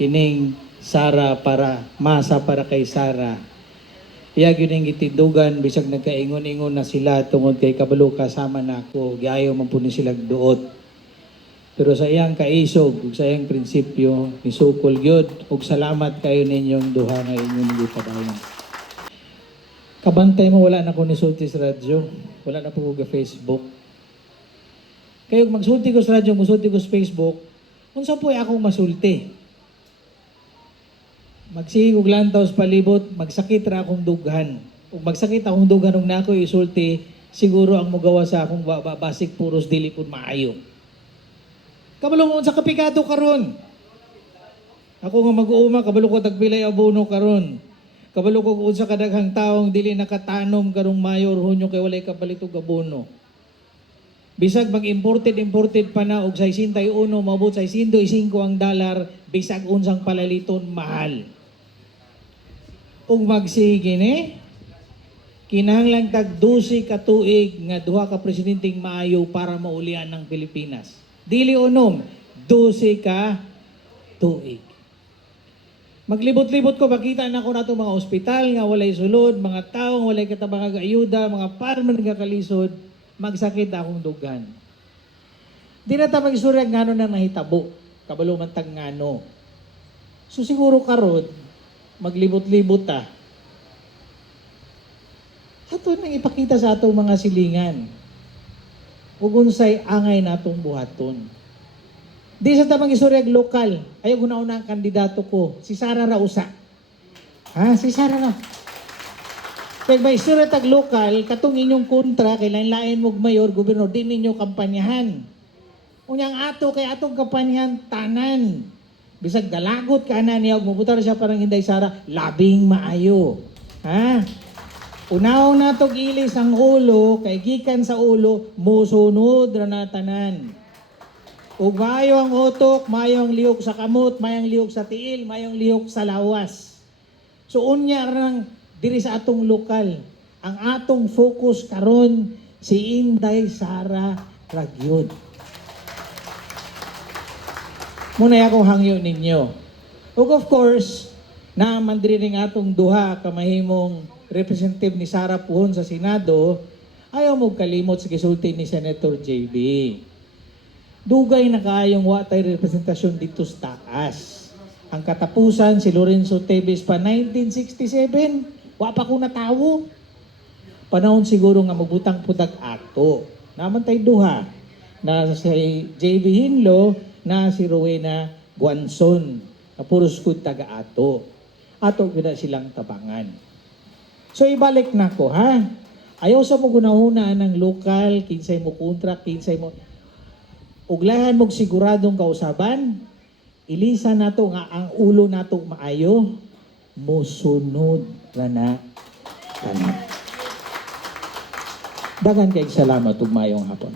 Kining Sara para, masa para kay Sara. Iya gining gitindugan, bisag nagkaingon-ingon na sila tungod kay kabalo kasama na ako, giayaw man po ni sila duot. Pero sa iyang kaisog, ug sa iyang prinsipyo, nisukol gyud ug salamat kayo ninyong duha nga inyong gipadayon. Kabantay mo, wala na ko nisulti sa radyo, wala na po ko sa Facebook. Kayo magsulti ko sa radyo, magsulti ko sa Facebook, unsa po akong masulti? Magsigog lantaw sa palibot, magsakit ra akong dughan. Ug magsakit akong dughan ug nako isulti, siguro ang mugawa sa akong basik puros dili pud maayo. Kabalo mo sa kapikado karon. Ako nga mag-uuma, kabalo ko tagpilay abono karon. Kabalo ko kung sa kadaghang taong dili nakatanom karong Mayo or Hunyo kay walay kapalit og abono. Bisag mag-imported pa na og 61 maabot sa 105 ang dollar, bisag unsang palaliton mahal. Ug magsige ni kinahanglan tag 12 ka tuig nga duha ka presidenteng maayo para maulian ng Pilipinas. Dili unom, 12 ka tuig. Maglibot-libot ko, makita na ko na itong mga ospital nga walay sulod, mga taong walay katabang ayuda, mga farmer nga kalisod, magsakit akong dugan. Di na ta mag-istorya ngano na nahitabo, kabalo man tag ngano. So siguro karon maglibot-libot ta. Ato nang ipakita sa atong mga silingan. Ug unsay angay natong buhaton. Di sa tamang istorya lokal, ayaw una-una ang kandidato ko, si Sara Rausa. Ha? Si Sara na. Pag may istorya tag lokal, katong inyong kontra, kay lain-lain mong mayor, gobernador, di ninyo kampanyahan. Unyang ato, kay atong kampanyahan, tanan. Bisag dalagot ka na niya, mabutar siya parang Inday Sara, labing maayo. Ha? Unaw na to gilis ang ulo, kay gikan sa ulo, musunod ra na tanan. Ug mayo ang utok, mayo ang lihok sa kamot, mayang lihok sa tiil, mayong lihok sa lawas. So unya rang diri sa atong lokal, ang atong focus karon si Inday Sara Ragyod. Muna akong hangyo ninyo. Ug of course, naman diri ning atong duha ka mahimong representative ni Sara puhon sa Senado, ayaw mo kalimot sa gisulti ni Senator JB. Dugay na kaayong watay representasyon dito sa taas. Ang katapusan, si Lorenzo Teves pa 1967, wa pa ko natawo. Panahon siguro nga magbutang pudag ato. Naman tayo duha, na si JB Hinlo, na si Rowena Guanzon, na puros ko taga ato. Ato gina silang tabangan. So ibalik na ko, ha? Ayaw sa mo gunahuna ng lokal, kinsay mo contract, kinsay mo... Uglahan mong siguradong kausaban, ilisa nato nga ang ulo nato maayo, musunod na tanan. Dagan kay salamat ug mayong hapon.